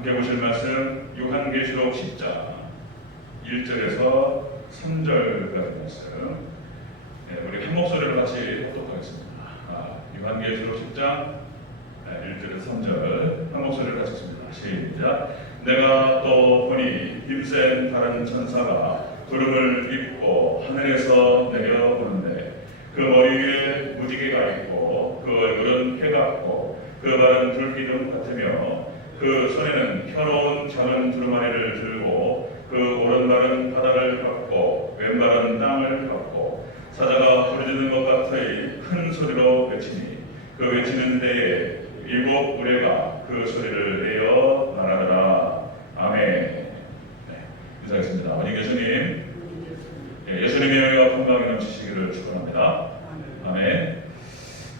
함께 보실 말씀 요한계시록 10장 1절에서 3절까지 말씀. 우리 한 목소리를 같이 합독하겠습니다. 요한계시록 10장 1절에서 3절 한 목소리를 같이 읽습니다. 시작. 내가 또 보니 힘센 다른 천사가 구름을 입고 하늘에서 내려오는데 그 머리 위에 무지개가 있고 그 얼굴은 해 같고 그 발은 불기둥 같으며 그 손에는 펴놓은 작은 두루마리를 들고 그 오른발은 바다를 밟고 왼발은 땅을 밟고 사자가 부르짖는 것 같이 큰 소리로 외치니 그 외치는 데에 일곱 우레가 그 소리를 내어 말하더라. 아멘. 인사하겠습니다. 아버지 예수님, 예수님의 영예와 평강이 넘치시기를 축원합니다. 아멘.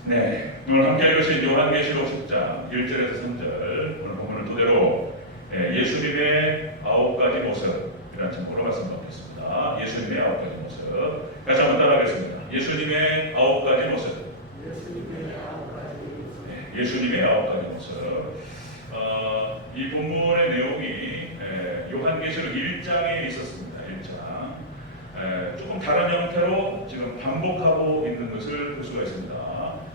네, 오늘 함께 읽으신 요한계시록 10장 1절에서 3절 오늘 본문을 토대로 예수님의 9가지 모습이라는 제목으로 말씀드리겠습니다. 예수님의 9가지 모습. 같이 한번 따라하겠습니다. 예수님의 9가지 모습. 예수님의 9가지 모습. 이 본문의 내용이 요한계시록 1장에 있었습니다. 1장. 조금 다른 형태로 지금 반복하고 있는 것을 볼 수가 있습니다.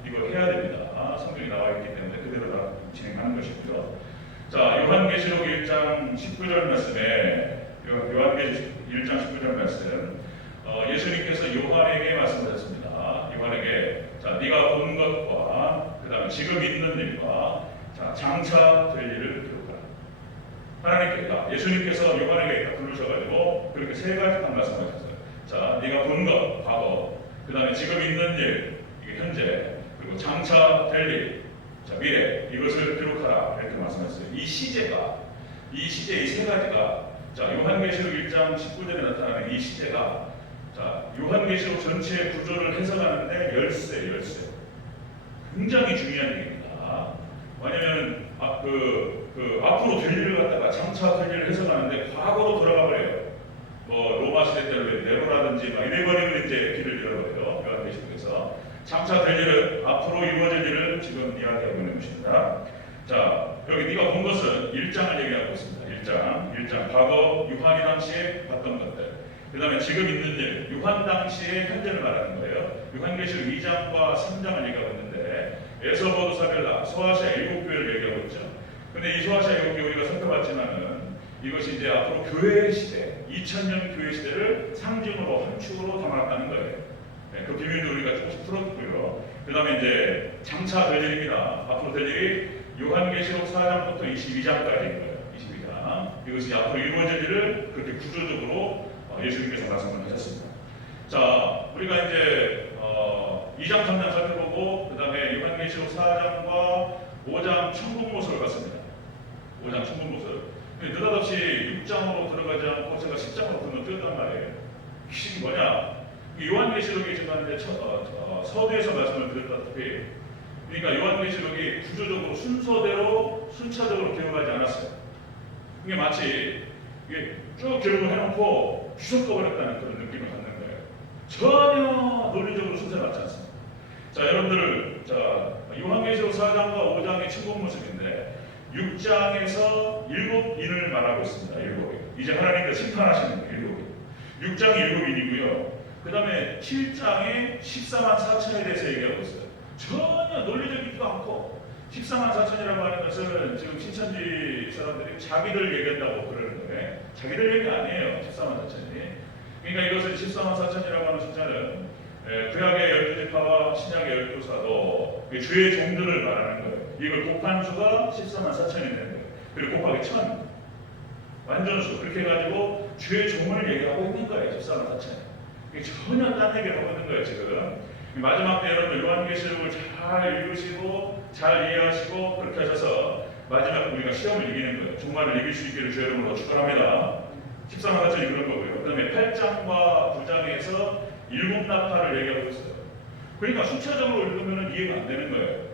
이거 해야 됩니다. 성경이 나와 있기 때문에 그대로 다 진행하는 것이고요. 자, 요한계시록 1장 19절 말씀에 요한계시록 1장 19절 말씀 예수님께서 요한에게 말씀하셨습니다. 요한에게 자, 네가 본 것과 그 다음에 지금 있는 일과 자, 장차 될 일을 기록하라. 하나님께서 예수님께서 요한에게 부르셔가지고 그렇게 세 가지 말씀하셨어요. 자, 네가 본 것, 과거, 그 다음에 지금 있는 일, 이게 현재, 그리고 장차 될 일, 자, 미래, 이것을 기록하라. 이렇게 말씀하셨어요. 이 시제 이 세 가지가 자, 요한계시록 1장 19절에 나타나는 이 시제가 자, 요한계시록 전체의 구조를 해석하는데 열쇠. 굉장히 중요한 얘기입니다. 왜냐하면 앞으로 될 일을 갖다가 장차 될 일을 해석하는데 과거로 돌아가 버려요. 뭐 로마 시대 때로 네로라든지 막 이래버리면 이제 길을 열어버려요. 요한계시록에서 장차 될 일을 앞으로 이루어질 일을 지금 이야기하고 있는 것입니다. 자, 여기 네가 본 것은 1장을 얘기하고 있습니다. 1장 과거 요한이 당시에 봤던 것들, 그 다음에 지금 있는 일, 요한 당시의 현재를 말하는 거예요. 요한계시록 2장과 3장을 얘기하고 있는데 에서버도 사벨라, 소아시아 7교회를 얘기하고 있죠. 근데 이 소아시아 7교회 우리가 살펴봤지만은 이것이 이제 앞으로 교회 시대, 2000년 교회 시대를 상징으로 한 축으로 담았다는 거예요. 그 비밀도 우리가 조금씩 풀었고요. 그 다음에 이제 장차 될 일입니다. 앞으로 될 일이 요한계시록 4장부터 22장까지인 거예요. 22장. 이것이 앞으로 이루어질 일을 그렇게 구조적으로 예수님께서 말씀을 하셨습니다. 자, 우리가 이제 2장, 3장 살펴보고 그 다음에 요한계시록 4장과 5장 천국 모습을 봤습니다. 5장 천국 모습. 근데 느닷없이 6장으로 들어가지 않고 제가 10장으로 보면 뜨단 말이에요. 이게 뭐냐? 요한계시록이 지금 이제 서두에서 말씀을 드렸다시피 그러니까 요한계시록이 구조적으로 순서대로 순차적으로 기록하지 않았어요. 이게 마치 이게 쭉 기록을 해놓고 뒤섞어버렸다는 그런 느낌을 갖는 거예요. 전혀 논리적으로 순서에 맞지 않습니다. 자, 여러분들, 자, 요한계시록 4장과 5장의 천국 모습인데 6장에서 7인을 말하고 있습니다. 7인. 이제 하나님께서 심판하시는 거예요. 7인. 6장이 7인이고요. 그 다음에 7장에 14만 4천에 대해서 얘기하고 있어요. 전혀 논리적이지도 않고 14만 4천이라고 하는 것은 지금 신천지 사람들이 자기들 얘기한다고 그러는 거예요. 자기들 얘기 아니에요. 14만 4천이. 그러니까 이것은 14만 4천이라고 하는 숫자는 구약의 12지파와 신약의 12사도 주의 종들을 말하는 거예요. 이걸 곱한 수가 14만 4천이 되는 거예요. 그리고 곱하기 1000. 완전수. 그렇게 해가지고 주의 종을 얘기하고 있는 거예요. 14만 4천. 전혀 딴 얘기를 하고 있는 거예요. 지금. 마지막 때 여러분 요한계시록을 잘 읽으시고 잘 이해하시고 그렇게 하셔서 마지막 우리가 시험을 이기는 거예요. 종말을 이길 수 있기를 주의 이름으로 축원합니다. 14만 4천이 그런 거고요. 그 다음에 8장과 9장에서 7나팔을 얘기하고 있어요. 그러니까 순차적으로 읽으면 이해가 안 되는 거예요.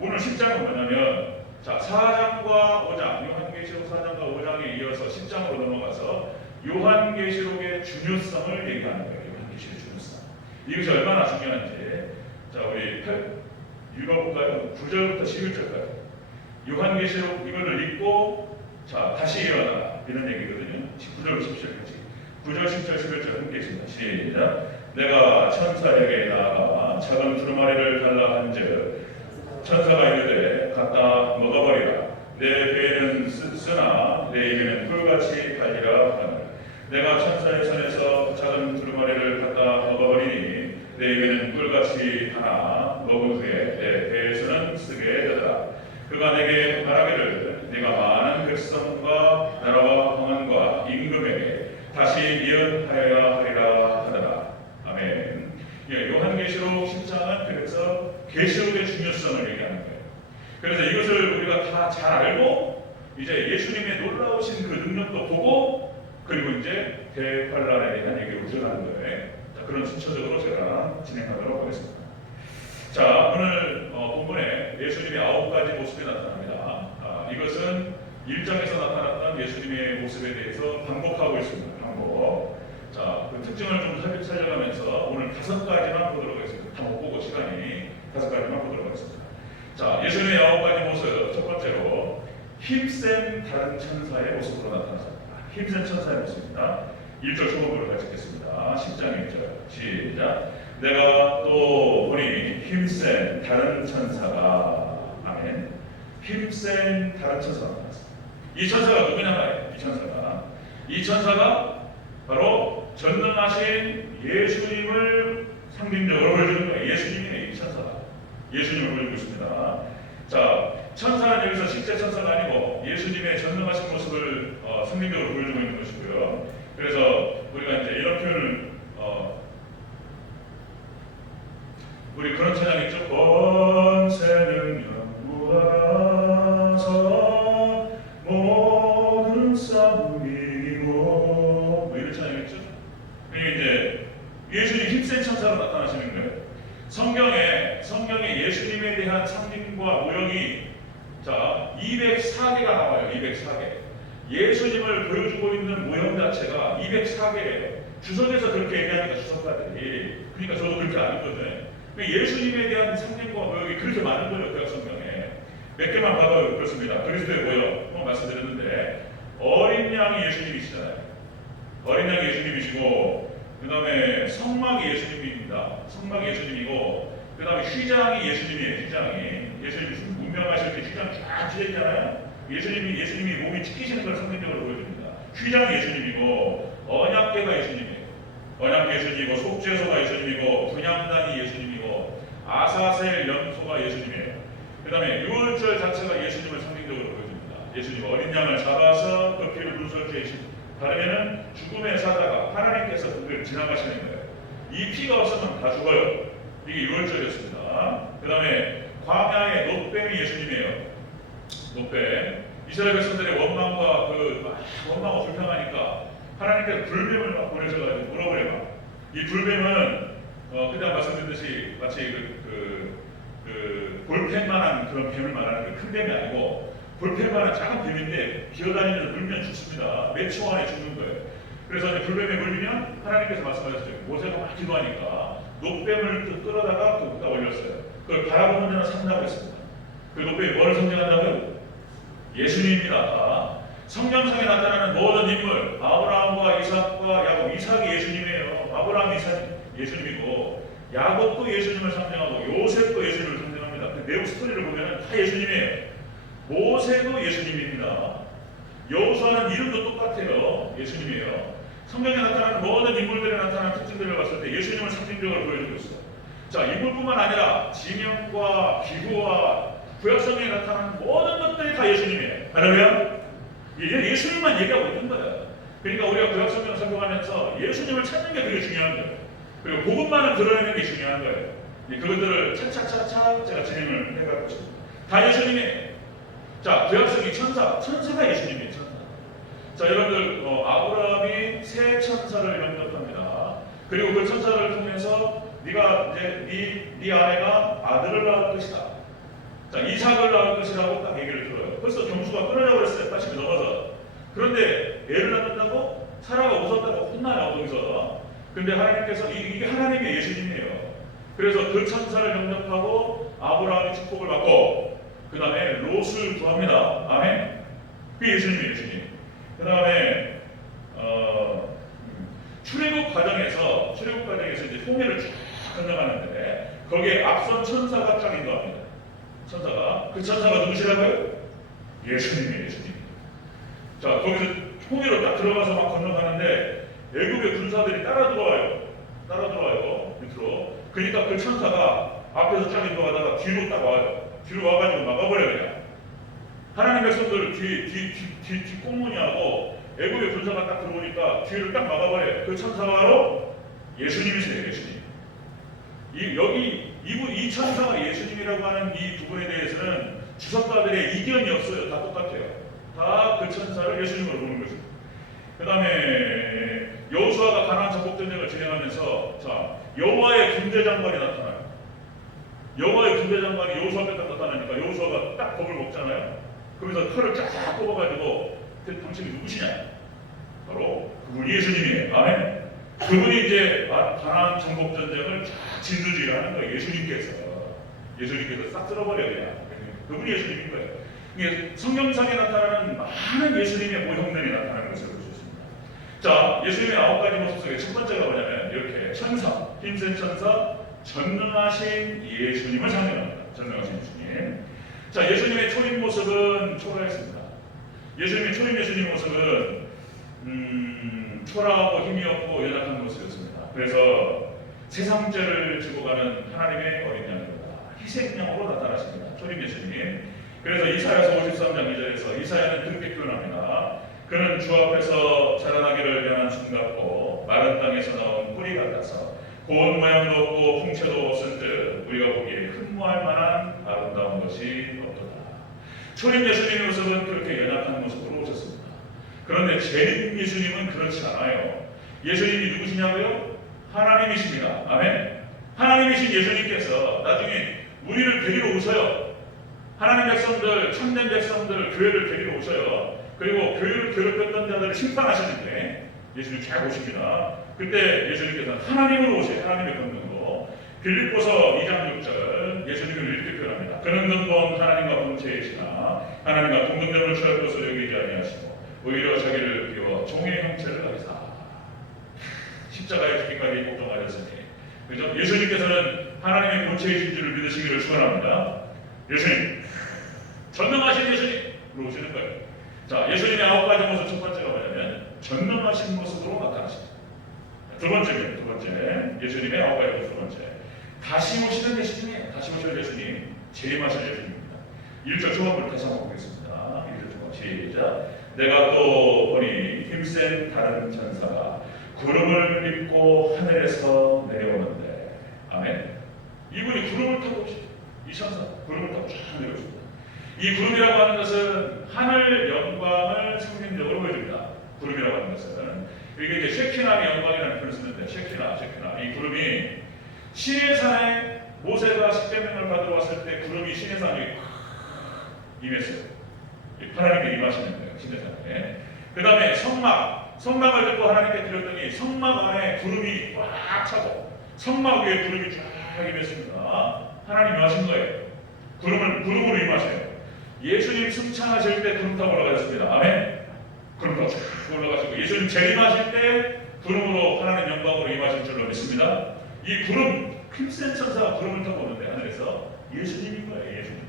오늘 10장은 뭐냐면 자, 4장과 5장, 요한계시록 4장과 5장에 이어서 10장으로 넘어가서 요한계시록의 중요성을 얘기하는 거예요. 요한계시록의 중요성. 이것이 얼마나 중요한지. 자, 우리 읽어볼까요? 9절부터 11절까지. 요한계시록 이거를 읽고 자, 다시 일어나. 이런 얘기거든요. 9절 10절 같이. 9절 10절 11절 함께 있습니다. 시작. 내가 천사에게 나아가 작은 두루마리를 달라 한즉 천사가 이르되 갖다 먹어버리라. 내 배에는 쓰나 내 입에는 꿀같이 달리라 하노라. 내가 천사의 손에서 작은 두루마리를 갖다 먹어버리니 내 입에는 꿀같이 하나 먹은 후에 내 배에서는 쓰게 되더라. 그가 내게 말하기를 네가 많은 백성과 나라와 황한과 임금에게 다시 미언하여야 하리라 하더라. 아멘. 요한계시록 10장은 그래서 계시록의 중요성을 얘기하는 거예요. 그래서 이것을 우리가 다 잘 알고 이제 예수님의 놀라우신 그 능력도 보고 그리고 이제 대환란에 대한 얘기를 들어가는 거예요. 자, 그런 순서적으로 제가 진행하도록 하겠습니다. 자, 오늘 본문에 예수님의 9가지 모습이 나타납니다. 이것은 1장에서 나타났던 예수님의 모습에 대해서 반복하고 있습니다. 반복. 자, 그 특징을 좀 살려가면서 오늘 5가지만 보도록 하겠습니다. 다 못 보고 시간이 5가지만 보도록 하겠습니다. 자, 예수님의 9가지 모습. 첫 번째로 힘센 다른 천사의 모습으로 나타났습니다. 힘센 천사의 모습입니다. 1절 초반부를 같이 읽겠습니다. 10장 1절 시작. 내가 또 보니 힘센 다른 천사가 아멘. 힘센 다른 천사가 나타났습니다. 이 천사가 누구냐 말이에요. 이 천사가 바로 전능하신 예수님을 상징적으로 보여주는 거예요. 예수님이 이 천사가 예수님을 보여주고 있습니다. 자, 천사는 여기서 실제 천사가 아니고 예수님의 전능하신 모습을 상징적으로 보여주고 있는 것이고요. 그래서 우리가 이제 이런 표현을 우리 그런 찬양 있죠. 번세 능력 무하라서 모든 싸움 이기고 뭐 이런 찬양 있죠. 이게 이제 예수님 힘센 천사로 나타나시는 거예요. 성경에 예수님에 대한 상징과 모형이 자 204개가 나와요. 204개. 예수님을 보여주고 있는 모형 자체가 204개예요. 주석에서 그렇게 얘기하니까 주석가들이 그러니까 저도 그렇게 아는 거죠. 예수님에 대한 상징과 모형이 그렇게 많은 거예요. 구약 성경에 몇 개만 봐도 그렇습니다. 그리스도의 모형 말씀드렸는데 어린 양이 예수님이시잖아요. 어린 양이 예수님이시고 그 다음에 성막이 예수님입니다. 성막이 예수님이고 그 다음에 휘장이 예수님이에요. 예수님이 운명하실 때 휘장 쫙 찢어있잖아요. 예수님이 몸이 찢기시는 걸 상징적으로 보여줍니다. 휘장이 예수님이고 언약궤가 예수님이에요. 언약궤 예수님이고 속죄소가 예수님이고 분향단이 예수님이고 아사셀 염소가 예수님이에요. 그 다음에 유월절 자체가 예수님을 상징적으로 보여줍니다. 예수님 어린 양을 잡아서 그 피를 눈설주에 바르면은 죽음의 사자가 하나님께서 그걸 지나가시는 거예요. 이 피가 없으면 다 죽어요. 이게 유월절이었습니다. 그 다음에 광야의 놋뱀이 예수님이에요. 놋뱀. 이스라엘 백성들의 원망과 원망과 불평하니까 하나님께서 불뱀을 막 보내셔가지고 물어보래요. 이 불뱀은 그때 말씀드렸듯이 마치 볼펜만한 그런 뱀을 말하는 큰 뱀이 아니고 볼펜만한 작은 뱀인데 기어다니면서 물면 죽습니다. 몇 초 안에 죽는 거예요. 그래서 이제 불뱀에 물리면 하나님께서 말씀하셨죠. 모세가 막 기도하니까 놋뱀을 끌어다가 거기다 올렸어요. 그걸 바라보는 자는 산다고 했습니다. 그 놋뱀이 뭐를 상징한다고요? 예수님입니다. 성경상에 나타나는 모든 인물, 아브라함과 이삭과 야곱, 이삭이 예수님이에요. 아브라함, 이삭 예수님이고 야곱도 예수님을 상징하고 요셉도 예수님을 상징합니다. 그 내용 스토리를 보면 다 예수님이에요. 모세도 예수님입니다. 여호수아는 이름도 똑같아요. 예수님이에요. 성경에 나타나는 모든 인물들에 나타나는 특징들을 봤을 때 예수님을 상징적으로 보여주고 있어요. 자, 인물뿐만 아니라 지명과 기구와 구약성경에 나타나는 모든 것들이 다 예수님이에요. 그러면 예수님만 얘기하고 있는 거예요. 그러니까 우리가 구약성경을 설명하면서 예수님을 찾는 게 되게 중요한 거예요. 그리고 복음만을 들어내는 게 중요한 거예요. 그것들을 차차차차 제가 진행을 해갈 것입니다. 다 예수님이에요. 자, 구약성경 천사가 예수님이에요. 천사. 자, 여러분들 아브라함이 새 천사를 영접합니다. 그리고 그 천사를 통해서 네가 이제 네 아내가 아들을 낳을 것이다. 자, 이삭을 낳을 것이라고 딱 얘기를 들어요. 벌써 경수가 끊으려고 그랬어요. 80이 넘어서. 그런데 애를 낳는다고 사라가 웃었다고 혼나요. 거기서. 근데 하나님께서 이게 하나님의 예수님이에요. 그래서 그 천사를 영접하고 아브라함이 축복을 받고 그 다음에 롯을 구합니다. 아멘. 그게 예수님이에요. 예수님. 그 다음에 출애굽 과정에서 이제 홍해를 쭉 건너가는데 거기에 앞선 천사가 쫙 인도합니다. 그 천사가 누구시라고요? 예수님이에요, 예수님. 자, 거기서 홍해로 딱 들어가서 막 건너가는데 애굽의 군사들이 따라 들어와요. 밑으로. 그러니까 그 천사가 앞에서 쫙 인도하다가 뒤로 딱 와요. 뒤로 와가지고 막아버려요, 그냥. 하나님 백성들 뒤 꽁무니하고 애굽의 군사가 딱 들어오니까 뒤를 딱 막아버려요. 그 천사가 바로 예수님이세요, 예수님. 이 천사가 예수님이라고 하는 이 부분에 대해서는 주석가들의 이견이 없어요. 다 똑같아요. 다 그 천사를 예수님으로 보는 거죠. 그 다음에 여호수아가 가나안 정복 전쟁을 진행하면서 자, 여호와의 군대장관이 나타나요. 여호와의 군대장관이 여호수아 앞에 딱 나타나니까 여호수아가 딱 겁을 먹잖아요. 그러면서 칼을 쫙 뽑아가지고 당신이 누구시냐? 바로 그분이 예수님이에요. 아멘. 그분이 이제 가나안 정복 전쟁을 쫙 진두지휘하는 거예요. 예수님께서 싹 쓸어버려야 돼요. 그분이 예수님인 거예요. 이게 성경상에 나타나는 많은 예수님의 모형들이 나타나는 것을 볼 수 있습니다. 자, 예수님의 9가지 모습 속에 첫 번째가 뭐냐면 이렇게 천사, 힘센 천사, 전능하신 예수님을 상징합니다. 전능하신 예수님. 자, 예수님의 초림 모습은 초라했습니다. 예수님의 초림 예수님 모습은 초라하고 힘이 없고 연약한 모습이었습니다. 그래서 세상죄를 지고 가는 하나님의 어린 양입니다. 희생양으로 나타나십니다. 초림 예수님. 그래서 이사야서 53장 2절에서 이사야는 그렇게 표현합니다. 그는 주 앞에서 자라나기를 위한 순 같고 마른 땅에서 나온 뿌리 같아서 고운 모양도 없고 풍채도 없은즉 우리가 보기에 흠모할 만한 아름다운 것이 없도다. 초림 예수님의 모습은 그렇게 연약한 모습으로 오셨습니다. 그런데 재림 예수님은 그렇지 않아요. 예수님이 누구시냐고요? 하나님이십니다. 아멘. 하나님이신 예수님께서 나중에 우리를 데리러 오셔요. 하나님 백성들, 참된 백성들, 교회를 데리러 오셔요. 그리고 교회를 괴롭혔던 자들을 심판하시는데 예수님 잘 보십니다. 그때 예수님께서는 하나님으로 오세요. 하나님의 권능으로. 빌립보서 2장 6절 예수님을 이렇게 표현합니다. 그는 근본 하나님과 본체이시나 하나님과 동등됨을 취할 것을 여기지 아니하시고 오히려 자기를 비워 종의 형체를 하리사. 십자가에 죽기까지 복종하셨으니 그죠? 예수님께서는 하나님의 본체이신 줄을 믿으시기를 축원합니다. 예수님, 전능하신 예수님으로 오시는 거예요. 자, 예수님의 9가지 모습 첫 번째가 뭐냐면 전능하신 모습으로 나타나십니다. 두 번째 예수님의 9가지 모습 두 번째 다시 오시는 예수님이에요. 다시 오시는 예수님, 재림하실 예수님입니다. 1절 초반부를 다시 한번 보겠습니다. 1절 초반 시작. 내가 또 보니 힘센 다른 천사가 구름을 입고 하늘에서 내려오는데 아멘. 이분이 구름을 타고 오십니다. 이 천사 구름을 타고 쫙 내려오십니다. 이 구름이라고 하는 것은 하늘 영광을 상징적으로 보여줍니다. 구름이라고 하는 것은 이게 이제 쉐키나 영광이라는 표현을 쓰는데 쉐키나 이 구름이 시내산에 모세가 십계명을 받으러 왔을 때 구름이 시내산에 임했어요. 하나님께 임하시는 거예요. 시내산에. 그 다음에 성막을 듣고 하나님께 드렸더니 성막 안에 구름이 꽉 차고 성막 위에 구름이 쫙 임했습니다. 하나님이 하신 거예요. 구름으로 임하셔요. 예수님 승천하실 때 구름 타고 올라가셨습니다. 아멘. 구름 타고 쫙 올라가시고 예수님 재림하실 때 구름으로 하나님 영광으로 임하실 줄로 믿습니다. 이 구름, 힘센 천사가 구름을 타고 오는데 하늘에서 예수님인 거예요. 예수님.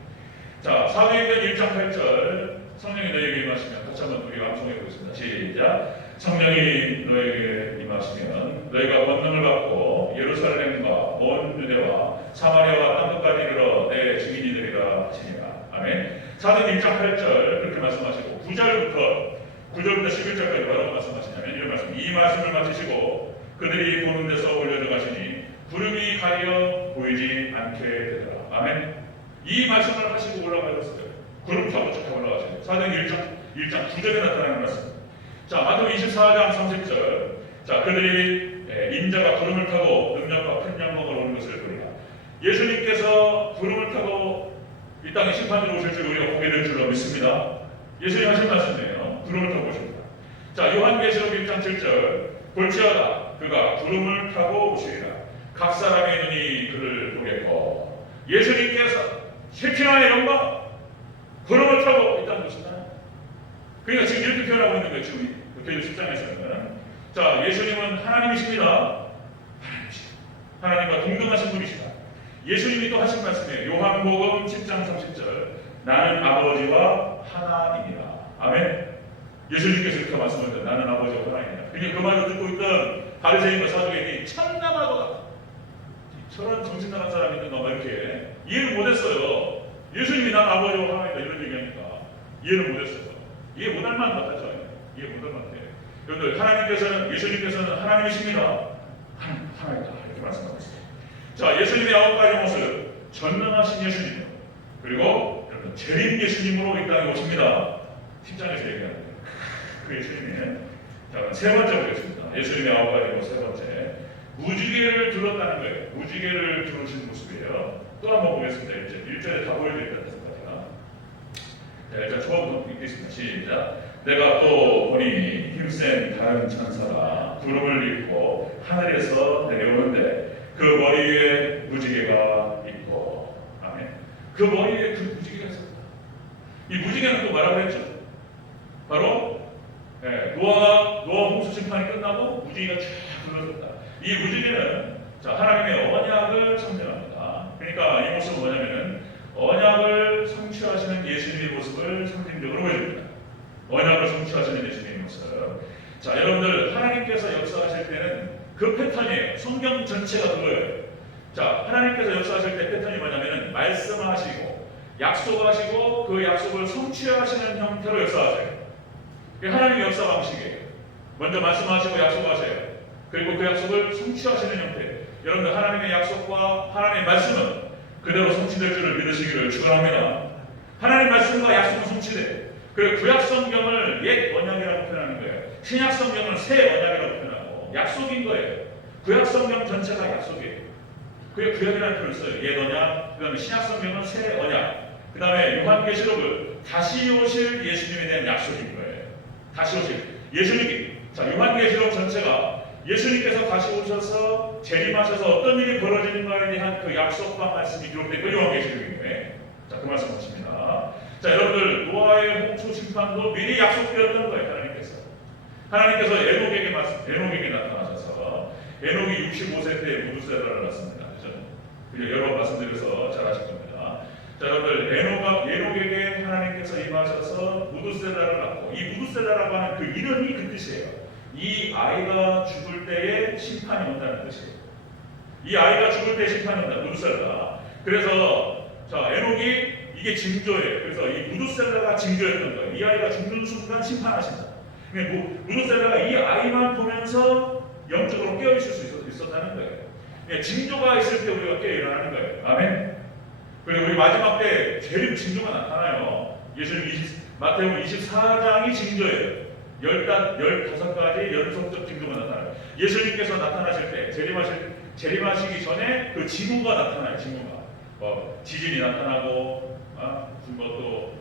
자, 사도행전 1장 8절 성령이 너에게 임하시면 같이 한번 우리 암송해 보겠습니다. 시작. 성령이 너에게 임하시면 너희가 권능을 받고 예루살렘과 온 유대와 사마리아와 땅끝까지 이르러 내 증인이 되리라 하시니라. 아멘. 사도행 1장 8절 그렇게 말씀하시고 9절부터 11절까지 뭐라고 말씀하시냐면 이런 말씀. 이 말씀을 마치시고 그들이 보는 데서 올려져 가시니 구름이 가려 보이지 않게 되더라. 아멘. 이 말씀을 하시고 올라가셨어요. 구름 타고 쭉 올라가시고 사도행 1장 9절에 나타나는 말씀. 자, 마태복음 24장 30절. 자, 그들이 인자가 구름을 타고 능력과 큰 영광을 오는 것을 보리라. 예수님께서 구름을 타고 이 땅에 심판으로 오실 줄 우리가 보게 될 줄로 믿습니다. 예수님 하신 말씀이에요. 구름을 타고 오십니다. 자, 요한계시록 1장 7절. 볼지어다 그가 구름을 타고 오시리라. 각 사람의 눈이 그를 보겠고 예수님께서 쉐키나의 영광 구름을 타고 이 땅에 오신다. 그러니까 지금 이렇게 표현하고 있는 거예요. 지금 교회 10장에서는. 자, 예수님은 하나님이십니다. 하나님과 동등하신 분이시다. 예수님이 또 하신 말씀이에요. 요한복음 10장 30절. 나는 아버지와 하나이니라. 아멘. 예수님께서 이렇게 말씀하셨다. 나는 아버지와 하나이니라. 그러니까 그 말을 듣고 있던 바리새인과 사두개인이 천남하도다. 저런 정신 나간 사람이 있는가 막 이렇게 이해를 못했어요. 예수님이 난 아버지와 하나이다 이런 얘기하니까 이해를 못했어요. 이해 못할 만한 것 같죠? 이해 못할 만한 것 같아요. 여러분들 예수님께서는 하나님이십니다. 하나이다 이렇게 말씀하고 있어요. 자, 예수님의 9가지 모습, 전능하신 예수님, 그리고 여러분 재림 예수님으로 이 땅에 오십니다. 10장에서 얘기하는 거예요. 그 예수님이. 자, 세 번째 보겠습니다. 예수님의 9가지 모습 세 번째, 무지개를 들었다는 거예요. 무지개를 들으신 모습이에요. 또 한번 보겠습니다. 1절에 다 보여드리겠다. 자, 일단 처음부터 읽겠습니다. 시작. 내가 또 보니 힘센 다른 천사가 구름을 입고 하늘에서 내려오는데 그 머리 위에 무지개가 있고, 아멘. 그 머리 위에 그 무지개가 있습니다. 이 무지개는 또 뭐라고 했죠? 바로 노아 홍수 심판이 끝나고 무지개가 쫙 둘러섰다. 이 무지개는 자, 하나님의 언약을 상징합니다. 그러니까 이 모습은 뭐냐면은 언약을 성취하시는 예수님의 모습을 상징적으로 보여줍니다. 언약을 성취하시는 예수님의 모습. 자, 여러분들 하나님께서 역사하실 때는 그 패턴이에요. 성경 전체가 그거예요. 자, 하나님께서 역사하실 때 패턴이 뭐냐면은 말씀하시고 약속하시고 그 약속을 성취하시는 형태로 역사하세요. 그게 하나님의 역사 방식이에요. 먼저 말씀하시고 약속하세요. 그리고 그 약속을 성취하시는 형태. 여러분들 하나님의 약속과 하나님의 말씀은 그대로 성취될 줄을 믿으시기를 축원합니다. 하나님의 말씀과 약속은 성취돼. 그리고 구약 성경을 옛 언약이라고 표현하는 거예요. 신약 성경을 새 언약이라고 표현하고 약속인 거예요. 구약 성경 전체가 약속이에요. 그게 구약이라는 표현을 써요. 옛 언약, 그 다음에 신약 성경은 새 언약, 그 다음에 요한계시록을 다시 오실 예수님에 대한 약속인 거예요. 다시 오실 예수님이. 자, 요한계시록 전체가 예수님께서 다시 오셔서 재림하셔서 어떤 일이 벌어지는가에 대한 그 약속과 말씀이 기록된 그 요한계시록인 거예요. 자, 그 말씀 하십니다. 자, 여러분들 노아의 홍수 심판도 미리 약속되었던 거예요. 하나님께서 에녹에게 나타나셔서 에녹이 65세 때 무두셀라를 낳습니다. 그죠? 여러 번 말씀드려서 잘 아실 겁니다. 자, 여러분들 에녹에게 하나님께서 임하셔서 무두셀라를 낳고 이 무두셀라라고 하는 그 이름이 그 뜻이에요. 이 아이가 죽을 때에 심판이 온다는 뜻이에요. 이 아이가 죽을 때 심판이 온다. 무두셀라. 그래서 자, 에녹이 이게 징조예요. 그래서 이 무두셀라가 징조였던 거예요. 이 아이가 죽는 순간 심판하신다. 무두셀라가 이 아이만 보면서 영적으로 깨어있을 수 있었다는 거예요. 징조가 있을 때 우리가 깨어 일어나는 거예요. 아멘. 그리고 우리 마지막 때 재림 징조가 나타나요. 예수님 마태복음 24장이 징조예요. 15가지 연속적 징조가 나타나요. 예수님께서 나타나실 때 재림하시기 전에 그 징후가 나타나요. 징후가 지진이 나타나고 또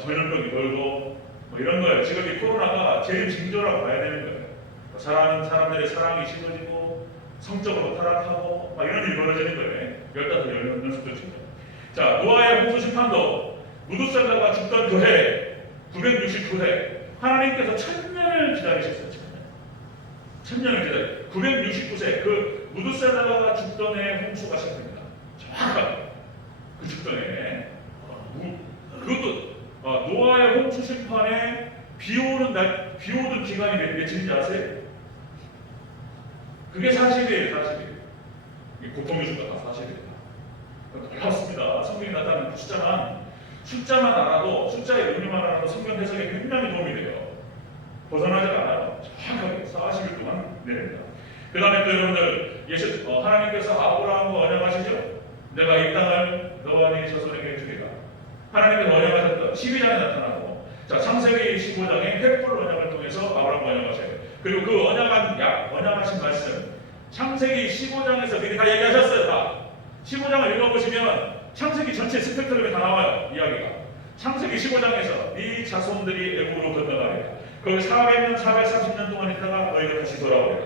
전염병이 돌고 이런 거예요. 지금 이 코로나가 재림 징조라고 봐야 되는 거예요. 사람들의 사랑이 식어지고 성적으로 타락하고 이런 일이 벌어지는 거예요. 15 연속적 징조. 자, 노아의 홍수 심판도 무두셀라가 죽던 그해 969세 하나님께서 1000년을 기다리셨어요. 1000년을 기다려. 969세 그 무두셀라가 죽던 해 홍수가 시작됩니다. 정확하게 그 죽던 해. 그것도 노아의 홍수 심판에 비 오는 기간이 며칠인지 아세요? 그게 40일이에요. 40일. 고통의 수가 다 40일이다. 놀랍습니다. 성경에 나타나는 그 숫자만 알아도 숫자의 의미만 알아도 성경 해석에 굉장히 도움이 돼요. 벗어나지 않아요. 정확하게 40일 동안 내립니다. 그 다음에 또 여러분들 하나님께서 아브라함과 언약하시죠? 내가 이 땅을 너와 네 자손에게 주리라. 하나님께서 언약하셨던 12장에 나타나고, 자, 창세기 15장에 횃불 언약을 통해서 아브라함과 언약하셔요. 그리고 그 언약하신 말씀 창세기 15장에서 미리 다 얘기하셨어요. 다 15장을 읽어보시면 창세기 전체 스펙트럼이 다 나와요. 이야기가 창세기 15장에서 네 자손들이 애굽으로 건너가리라. 거기 400년 430년 동안 있다가 너희가 다시 돌아오리라.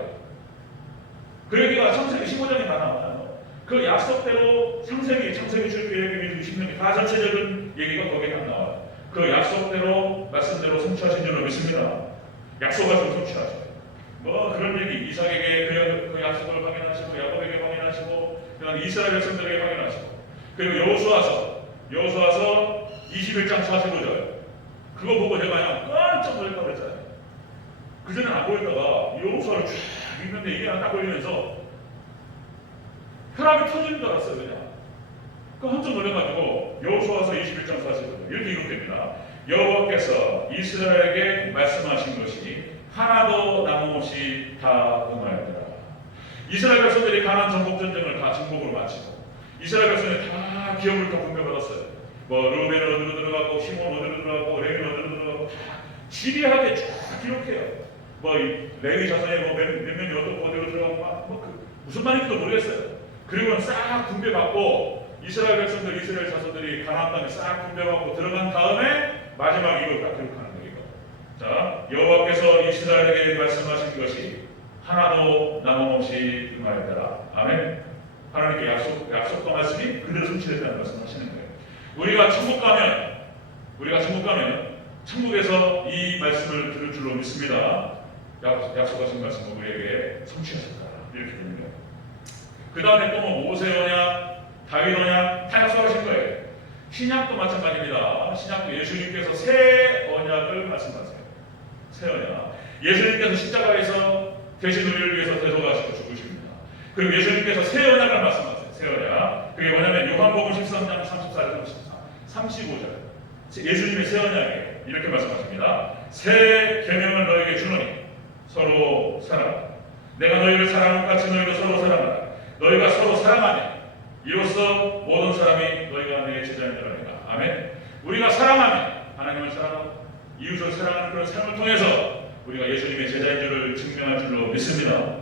그 얘기가 창세기 15장에 다 나와요. 그 약속대로 창세기 출애굽기 20년이 다 전체적인 얘기가 거기에 다 나와요. 그 약속대로 말씀대로 성취하신 줄로 믿습니다. 약속하시고 성취하시고 뭐 그런 얘기 이삭에게 그 약속을 확인하시고 야곱에게 확인하시고 그다음 이스라엘 백성들에게 확인하시고 그리고 여호수아서 21장 45절 그거 보고 제가 그냥 깜짝 놀랄까 그랬잖아요. 그전엔 안 보였다가 여호수아를 쫙 읽는데 이게 딱 걸리면서 혈압이 터지는 줄 알았어요. 그냥 깜짝 놀라가지고 여호수아서 21장 45절 이렇게 기록됩니다. 여호와께서 이스라엘에게 말씀하신 것이 하나도 남음없이 다 응하였더라. 이스라엘 백성들이 가나안 정복 전쟁을 다 정복으로 마치고 이스라엘 백성들이 다 기업을 다 분배받았어요. 뭐 르벤 어디로 들어가고 시몬 어디로 들어가고 레위 어디로 들어가고 다 지리하게 쫙 기록해요. 뭐 레위 자손이 뭐 몇 명이 어디로 들어가고 무슨 말인지도 모르겠어요. 그리고는 싹 분배받고 이스라엘 백성들, 이스라엘 자손들이 가나안 땅에 싹 분배받고 들어간 다음에 마지막 이걸 딱 기록하는 거예요. 자, 여호와께서 이스라엘에게 말씀하신 것이 하나도 남음없이 응하였더라. 아멘. 하나님께 약속과 말씀이 그대로 성취됐다는 말씀 하시는 거예요. 우리가 천국 가면 천국에서 이 말씀을 들을 줄로 믿습니다. 약속하신 말씀을 우리에게 성취하셨다. 이렇게 되는 거예요. 그 다음에 또 뭐 모세 언약, 다윗 언약 다 약속하신 거예요. 신약도 마찬가지입니다. 신약도 예수님께서 새 언약을 말씀하세요. 새 언약. 예수님께서 십자가에서 대신 우리를 위해서 대속하시고 죽으십니다. 그리고 예수님께서 새 언약을 말씀하세요. 새 언약. 그게 뭐냐면 요한복음 13장 34절 35절. 예수님의 새 언약이에요. 이렇게 말씀하십니다. 새 계명을 너에게 주노니 서로 사랑하라. 내가 너희를 사랑한 것 같이 너희도 서로 사랑하라. 너희가 서로 사랑하면 이로써 모든 사람이 너희가 내 제자인 줄 아니까. 아멘. 우리가 사랑하면 하나님을 사랑하고 이웃을 사랑하는 그런 삶을 통해서 우리가 예수님의 제자인 줄을 증명할 줄로 믿습니다.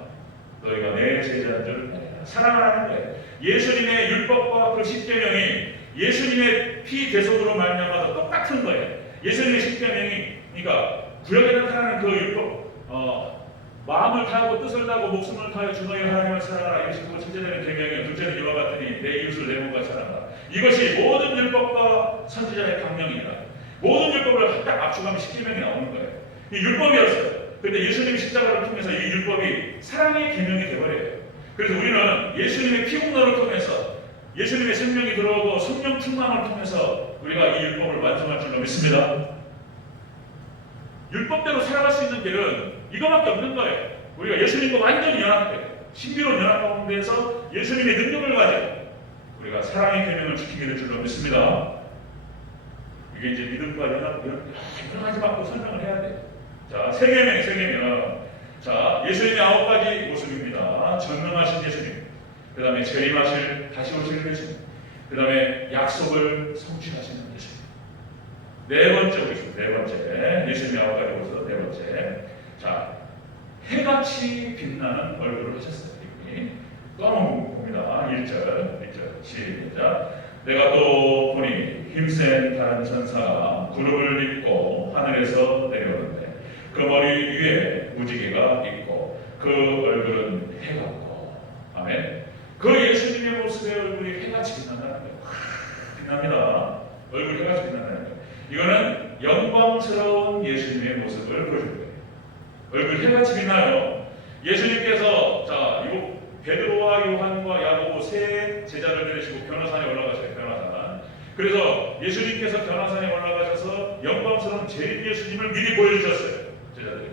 너희가 내 제자인 줄 사랑하라는 거예요. 예수님의 율법과 그 십계명이 예수님의 피 대속으로 말미암아서 똑같은 거예요. 예수님의 십계명이 그러니까 구약에 나타나는 그 율법 마음을 다하고 뜻을 다하고 목숨을 다하여 주 너희 하나님을 사랑하라. 이것이 그 첫째는 계명이요 둘째는 이와 같으니 내 이웃을 내 몸과 사랑하라. 이것이 모든 율법과 선지자의 강령이다. 모든 율법을 딱 압축하면 십계명이 나오는 거예요. 이 율법이었어요. 그런데 예수님의 십자가를 통해서 이 율법이 사랑의 계명이 되어버려요. 그래서 우리는 예수님의 피 공로를 통해서 예수님의 생명이 들어오고 성령 충만을 통해서 우리가 이 율법을 완성할 줄로 믿습니다. 율법대로 살아갈 수 있는 길은 이거밖에 없는 거예요. 우리가 예수님과 완전히 연합돼요. 신비로운 연합 가운데서 예수님의 능력을 가지고 우리가 사랑의 계명을 지키게 될 줄로 믿습니다. 이게 이제 믿음과 연합 여러 가지 받고 설명을 해야 돼요. 자, 세 계명. 자, 예수님의 9가지 모습입니다. 전능하신 예수님. 그 다음에 재림하실 다시 오실 예수님. 그 다음에 약속을 성취하시는 예수님. 네 번째 보겠습니다. 네 번째. 예수님의 9가지 모습 네 번째. 자, 해같이 빛나는 얼굴을 하셨어요. 또 한번 봅니다. 1절 시작. 내가 또 보니 힘센 다른 천사가 구름을 입고 하늘에서 내려오는데 그 머리 위에 무지개가 있고 그 얼굴은 해 같고. 아멘. 그 예수님의 모습의 얼굴이 해같이 빛난다는 거예요. 빛납니다. 얼굴이 해같이 빛난다는 거예요. 이거는 영광스러운 예수님의 모습을 보여주는 거예요. 얼굴 해같이 빛나요. 예수님께서 자 이거 베드로와 요한과 야고보 세 제자를 데리시고 변화산에 올라가셔요. 변화산. 그래서 예수님께서 변화산에 올라가셔서 영광스러운 제 예수님을 미리 보여주셨어요. 제자들에게.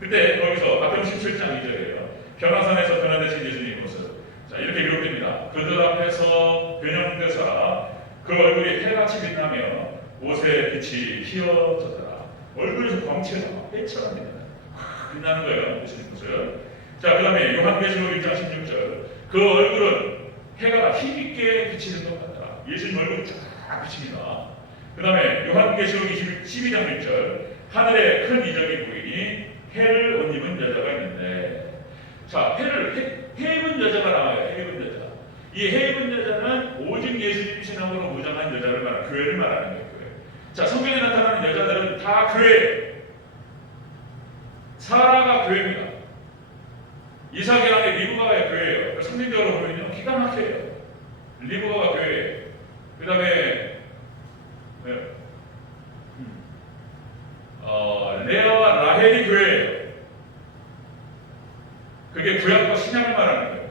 그때 거기서 마태복음 17장 2절이에요. 변화산에서 변화되신 예수님의 모습. 자 이렇게 기록됩니다. 그들 앞에서 변형되사 그 얼굴이 해같이 빛나며 옷의 빛이 휘어졌더라. 얼굴에서 광채가 햇처럼 빛나는 거예요. 예수님 모습. 자, 그 다음에 요한계시록 1장 16절. 그 얼굴은 해가 힘있게 비치는 것 같더라. 예수님 얼굴이 쫙 비칩니다. 그 다음에 요한계시록 12장 1절. 하늘에 큰 이적이 보이니 해를 옷 입은 여자가 있는데, 자, 해 입은 여자가 나와요. 해 입은 여자. 이 해 입은 여자는 오직 예수님 신앙으로 무장한 여자를 말하는, 교회를 말하는 거예요. 교회. 자, 성경에 나타나는 여자들은 다 교회예요. 사라가 교회입니다. 이삭이랑 리브가가 교회예요. 성경적으로 보면요, 기가 막혀요. 리브가가 교회예요. 그 다음에 레아와 라헬이 교회예요. 그게 구약과 신약을 말하는 거예요.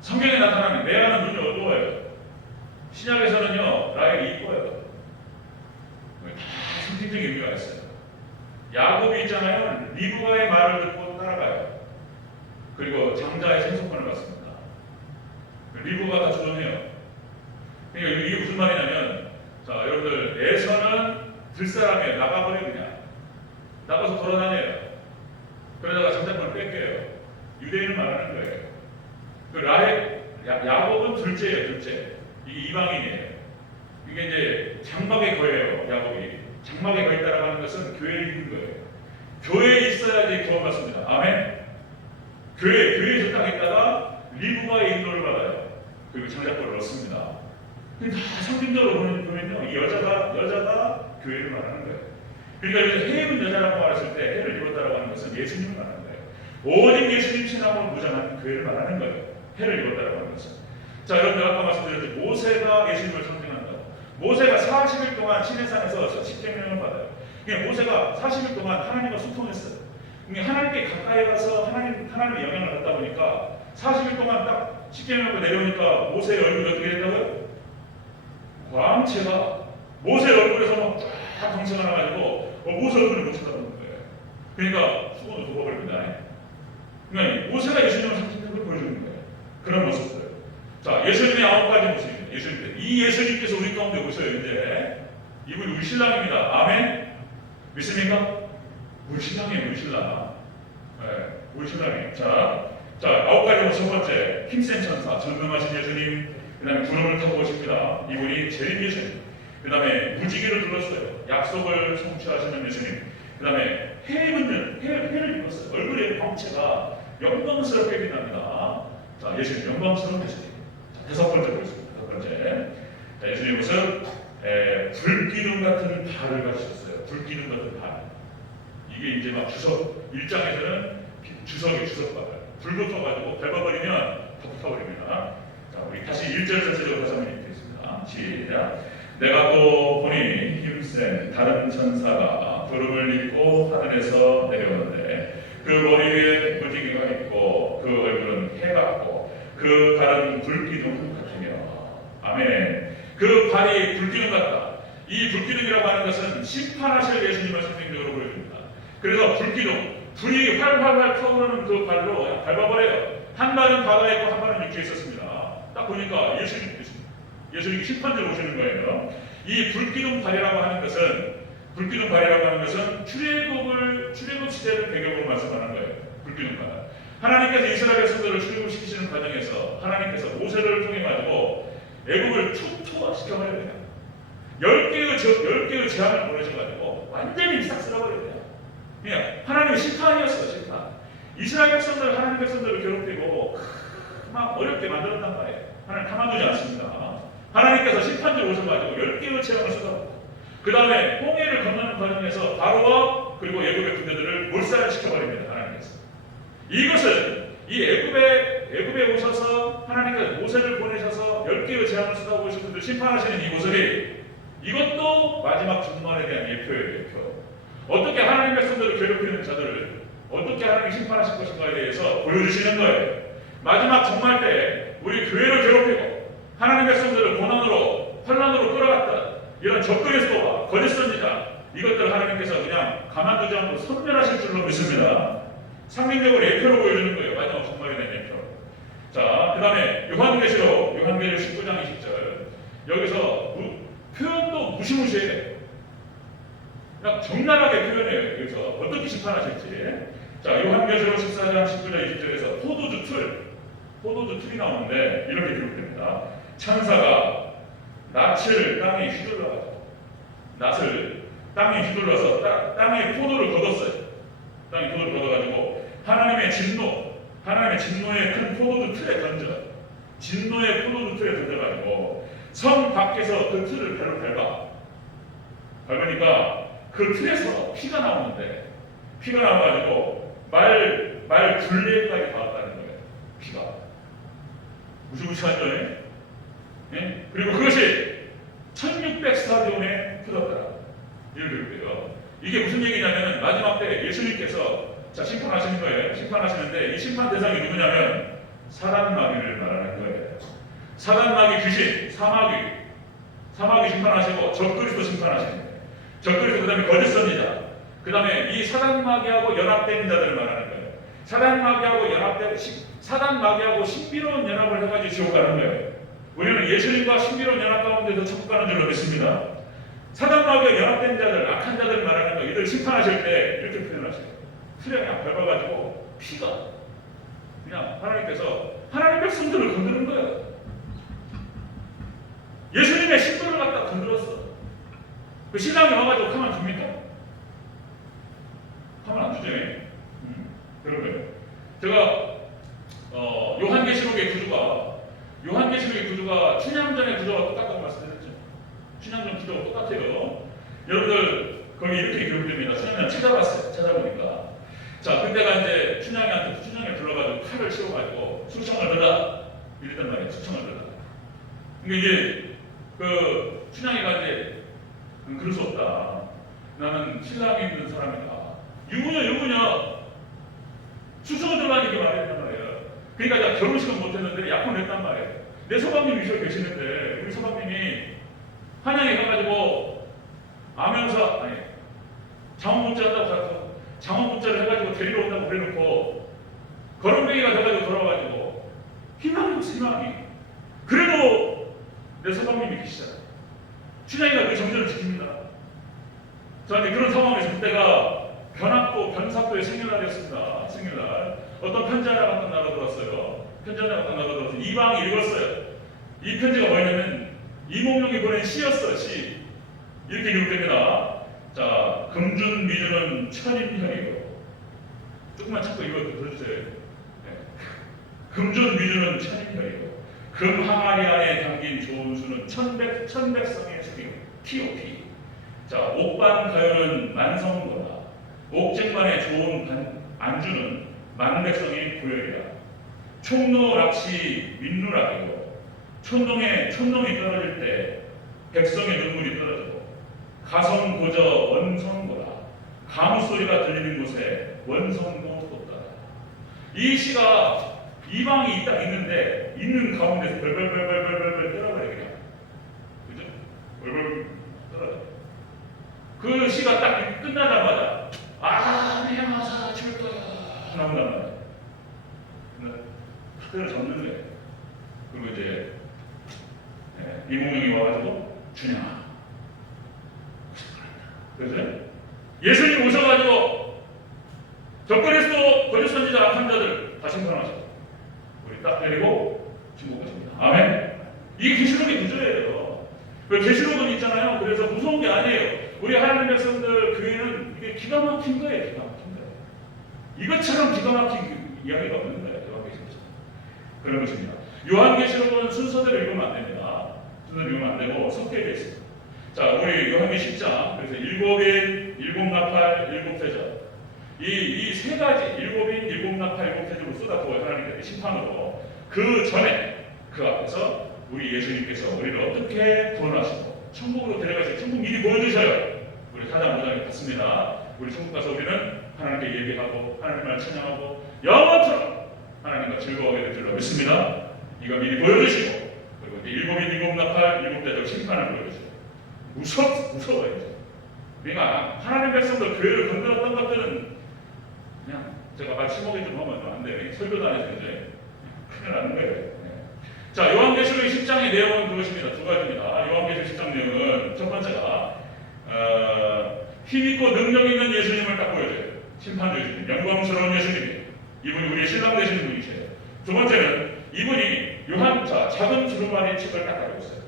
성경에 나타나면 레아는 눈이 어두워요. 신약에서는요 라헬이 이뻐요. 다 선택적인 의미가 있어요. 야곱이 있잖아요. 리브가의 말을 듣고 따라가요. 그리고 장자의 생속권을 받습니다. 리브가 다 주동해요. 그러니까 이게 무슨 말이냐면, 자 여러분들 에서는 들사람이에요. 나가버려 그냥 나가서 돌아다녀요. 그러다가 장자권을 뺏겨요. 유대인을 말하는 거예요. 그 라헬 야곱은 둘째예요. 둘째. 이게 이방인이에요. 이게 이제 장막에 거예요. 야곱이 장막에 거 있다라고 하는 것은 교회에 있는 거예요. 교회에 있어야지 구원받습니다. 아멘. 교회에 딱 있다가 리브가의 인도를 받아요. 그리고 장자권을 얻습니다. 근데 다 성경적으로 보면요, 이 여자가 교회를 말하는 거예요. 그러니까 이제 해입은 여자라고 말했을 때 해를 입었다라고 하는 것은 예수님을 말하는 거예요. 오직 예수님 신앙으로 무장한 교회를 말하는 거예요. 해를 입었다라고 하는 것은. 자, 여러분들 아까 말씀드렸듯이 모세가 예수님을 상징한다고. 모세가 40일 동안 시내산에서 십계명을 받아요. 그러니까 모세가 40일 동안 하나님과 소통했어요. 그러니까 하나님께 가까이 가서 하나님의 영향을 받다 보니까 40일 동안 딱 십계명을 내려오니까 모세의 얼굴이 어떻게 됐다고요? 광채가 모세 얼굴에서 쫙 광채가 나가지고 모세 얼굴이 못 쳐다보는 거예요. 그러니까 수건을 덮어버립니다. 그러니까 모세가 예수님을 상징하는 걸 보여주는 거예요. 그런 모습들. 자, 예수님의 9가지 모습입니다. 예수님. 이 예수님께서 우리 가운데 오셔요. 이제 이분이 우리 신랑입니다. 아멘. 믿습니까? 우리 신랑이에요. 우리 신랑. 네, 우리 신랑이에요. 자, 9가지 모습. 첫 번째, 힘센 천사, 전능하신 예수님. 그 다음에 구름을 타고 오십니다. 이분이 재림 예수님. 그 다음에 무지개를 둘렀어요. 약속을 성취하시는 예수님. 그 다음에 해를 입었어요. 얼굴에 광채가 영광스럽게 빛납니다. 자, 예수님 영광스러운 예수님. 자, 5번째 보겠습니다. 5번째. 자, 예수님 모습, 불기둥 같은 발을 가지셨어요. 불기둥 같은 발. 이게 이제 막 주석, 1장에서는 주석발. 불 붙어가지고 밟아버리면 다 붙어버립니다. 자, 우리 다시 1절 전체적으로 다시 한번 읽겠습니다. 시작. 내가 또 보니 힘센 다른 천사가 구름을 입고 하늘에서 내려오는데 그 머리 위에 무지개가 있고 그 얼굴은 해 같고 그 발은 불기둥 같으며. 아멘. 그 발이 불기둥 같다. 이 불기둥이라고 하는 것은 심판하실 예수님을 상징적으로 보여줍니다. 그래서 불기둥, 불이 활활활 타오르는 그 발로 밟아버려요. 한 발은 바다에 있고 한 발은 육지에 있었습니다. 딱 보니까 예수님이 심판대로 오시는 거예요. 이 불기둥 발이라고 하는 것은 출애굽 시대를 배경으로 말씀하는 거예요. 불기둥 발. 하나님께서 이스라엘 백성들을 출애굽시키시는 과정에서 하나님께서 모세를 통해 가지고 애굽을 초토화시켜버려요. 10개의 재앙을 보내셔가지고 완전히 싹 쓸어버려요. 그냥 하나님의 심판이었어요. 심판. 이스라엘 백성들, 하나님 백성들을 괴롭히고 막 어렵게 만들었단 말이에요. 하나님 가만두지 않습니다. 하나님께서 심판대로 오셔가지고 10개의 재앙을 쏟아붓고 그 다음에 홍해를 건너는 과정에서 바로와 그리고 애굽의 군대들을 몰살시켜버립니다. 하나님께서. 이것은 이 애굽에 오셔서 하나님께서 모세를 보내셔서 10개의 재앙을 쏟아부으신 분들 심판하시는 이 모습이 이것도 마지막 종말에 대한 예표예요. 예표. 어떻게 하나님 백성들을 괴롭히는 자들을 어떻게 하나님이 심판하실 것인가에 대해서 보여주시는 거예요. 마지막 종말 때 우리 교회를 괴롭히고 하나님 백성들을 고난으로 환난으로 끌어갔던 이런 적그리 수도와 거짓 선지자 이것들을 하나님께서 그냥 가만두지 않고 선멸하실 줄로 믿습니다. 상징적으로 예표로 보여주는 거예요. 마지막 종말에 대한 예표. 자, 그 다음에 요한계시록 19장 20절 여기서 표현도 무시무시해요. 그냥 적나라하게 표현해요. 여기서 어떻게 심판하실지. 자, 요한계시록 14장 19절 20절에서 포도주 틀이 나오는데 이렇게 기록됩니다. 천사가 낯을 땅에 휘둘러서 땅에 포도를 걷었어요. 땅에 포도를 걷어가지고 하나님의 진노의 큰 포도주 틀에 던져요. 진노의 포도주 틀에 던져가지고 성 밖에서 그 틀을 발로 밟으니까 그 틀에서 피가 나오는데 피가 나와가지고 말 둘레까지 닿았다는 거예요. 피가 무시무시한 거예요. 예? 그리고 그것이 1600스타디온에 터졌더라. 이렇게 돼요. 이게 무슨 얘기냐면 마지막 때 예수님께서 자 심판하시는 거예요. 심판하시는데 이 심판 대상이 누구냐면 사단마귀를 말하는 거예요. 사단마귀 귀신, 사마귀 심판하시고 적그리스도 심판하시는 거예요. 적그리스도 그다음에 거짓 선지자, 그다음에 이 사단마귀하고 연합된 자들을 말하는 거예요. 사단마귀하고 신비로운 연합을 해가지고 지옥 가는 거예요. 우리는 예수님과 신비로운 연합 가운데서 천국 가는 줄로 믿습니다. 사단마귀와 연합된 자들, 악한 자들 말하는 거, 이들 심판하실 때 이렇게 표현하셔요. 수령이 밟아가지고 피가 그냥 하나님께서 하나님 백성들을 건드는 거예요. 예수님의 신부를 갖다 건드렸어. 그 신랑이 와가지고 가만 줍니까? 가만 안 주죠. 그런 거예요. 제가 요한계시록의 구조가 춘향전의 구조와 똑같다고 말씀드렸죠. 춘향전 구조가 똑같아요. 여러분들 거기 이렇게 기록됩니다. 춘향전 찾아보니까 자 그때가 이제 춘향을 불러가지고 칼을 씌워가지고 수청을 들라 이랬단 말이에요. 수청을 들라. 그러니까 이제 그 춘향이가 이제 그럴 수 없다. 나는 신랑이 있는 사람이다. 유부녀 수청을 들라는 게 말했단 말이에요. 그러니까 내가 결혼식은 못했는데 약혼을 했단 말이에요. 내 서방님이 있어 계시는데 우리 서방님이 한양에 가가지고 장원문자를 해가지고 데리러 온다고 그래놓고 거렁뱅이가 돼가지고 돌아와가지고 희망이 없어. 희망이. 그래도 내 서방님이 계시잖아요. 춘향이가 그 정절을 지킵니다. 저한테 그런 상황에서 그때가 변삭도의 생일날이었습니다. 생일날. 어떤 편지 하나 갖다 나가들었어요. 이방이 읽었어요. 이 편지가 뭐냐면 이몽룡이 보낸 시였어. 시. 이렇게 기록됩니다. 자, 금준미주는 천인현이고 조금만 참고 이거 들어주세요. 네. 금준미주는 천인현이고 금항아리 안에 담긴 좋은 수는 천백성의 수이고 T.O.P. 자, 옥반 가요는 만성보다 옥쟁반의 좋은 안주는 만백성의 고열이라. 총노 락시 민누락이고 촌동이 떨어질 때 백성의 눈물이 떨어지고 가성고저 원성고라. 가무 소리가 들리는 곳에 원성도 돋다라. 이 시가 이방이 딱 있는데 있는 가운데서 벌벌벌벌벌벌 떨어져요. 그냥 그죠? 벌벌 떨어져. 그 시가 딱 끝나자마자 아메마사 칠 거야 나온단 말이야. 그대로 접는 거예요. 그리고 이제 이몽룡이 와가지고 춘향아. 그래서 예수님 오셔가지고 적그리스도 거짓 선지자 악한 자들 다 심판하시고 우리 딱 데리고 지목하십니다. 아멘. 이게 계시록의 구조예요. 그 계시록은 있잖아요. 그래서 무서운 게 아니에요. 우리 하나님 백성들 교회는 이게 기가 막힌 거예요. 기가 막힌 거예요. 이것처럼 기가 막힌 이야기가 없는 거예요. 그런 것입니다. 요한계시록은 순서대로 읽으면 안 됩니다. 순서대로 읽으면 안 되고 섞여져 있습니다. 자, 우리 요한계시 10장, 그래서 일곱인, 일곱나팔, 일곱대접. 이 세 가지, 일곱인, 일곱나팔, 일곱대접으로 쏟아부어 하나님께서 심판으로 그 전에 그 앞에서 우리 예수님께서 우리를 어떻게 구원하시고 천국으로 데려가시고 천국 미리 보여주셔요. 우리 4장 5장에 봤습니다. 우리 천국 가서 우리는 하나님께 예배하고 하나님을 찬양하고 영원토록 하나님과 즐거워하게 될 줄로 믿습니다. 이거 미리 보여주시고 그리고 일곱인, 일곱나팔, 일곱대접 심판을 보여주시고 무서워요. 그러니까 하나님 백성들 교회를 건드렸던 것들은 그냥 제가 같이 먹이 좀 하면 안 돼요. 설교도 안 해서 이제 큰일 나는 거예요. 자, 요한계시록 10장의 내용은 그것입니다. 두 가지입니다. 요한계시록 10장 내용은 첫 번째가 힘있고 능력 있는 예수님을 딱 보여줘요. 심판주이신 영광스러운 예수님이 이분이 우리의 신랑 되시는 분이세요. 두 번째는 이분이 작은 두루마리 책을 딱 가지고 있어요.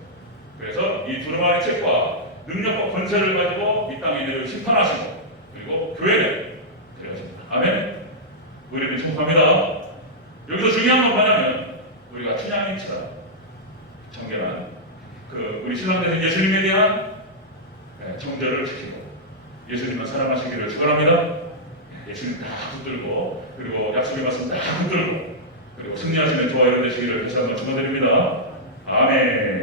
그래서 이 두루마리 책과 능력과 권세를 가지고 이 땅에 이들을 심판하시고 그리고 교회를 데려가십니다. 아멘. 우리는 축복합니다. 여기서 중요한 건 뭐냐면 우리가 춘향이처럼 정결한 우리 신랑 되신 예수님에 대한 정절을 지키고 예수님을 사랑하시기를 축원합니다. 예수님 다 붙들고 그리고 약속의 말씀 다 붙들고 그리고 승리하시는 저와 여러분 되시기를 다시 한번 축원드립니다. 아멘.